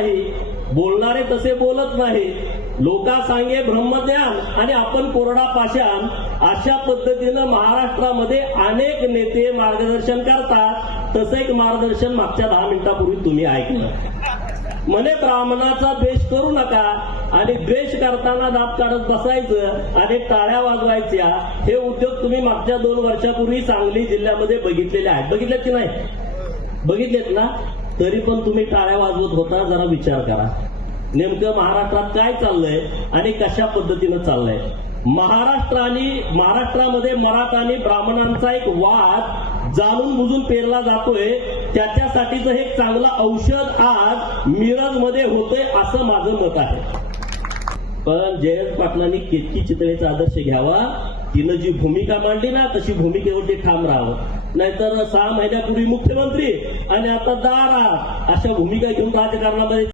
नाही, बोलणारे तसे बोलत नाही, लोका सांगे ब्रह्मज्ञान आणि आपण कोरडा पाषाण, अशा पद्धतीनं महाराष्ट्रामध्ये अनेक नेते मार्गदर्शन करतात. तसं एक मार्गदर्शन मागच्या 10 मिनिटापूर्वी तुम्ही ऐकलं. म्हणे ब्राह्मणाचा द्वेष करू नका आणि द्वेष करताना दात काढत बसायचं आणि टाळ्या वाजवायच्या, हे उद्योग तुम्ही मागच्या 2 वर्षापूर्वी सांगली जिल्ह्यामध्ये बघितलेले आहेत. बघितलेत की नाही? बघितलेत ना? तरी पण तुम्ही टाळ्या वाजवत होता. जरा विचार करा, नेमकं महाराष्ट्रात काय चाललंय आणि कशा पद्धतीनं चाललंय. महाराष्ट्रामध्ये मराठा आणि ब्राह्मणांचा एक वाद जाणून बुजून पेरला जातोय. त्याच्यासाठीचं हे चांगलं औषध आज मिरजमध्ये होतंय असं माझं मत आहे. पण जयंत पाटलांनी केतकी चितळेचा आदर्श घ्यावा. तिनं जी भूमिका मांडली ना, तशी भूमिकेवरती ठाम राहावं. नाहीतर 6 महिन्यापूर्वी मुख्यमंत्री आणि आता दारा अशा भूमिका घेऊन राजकारणामध्ये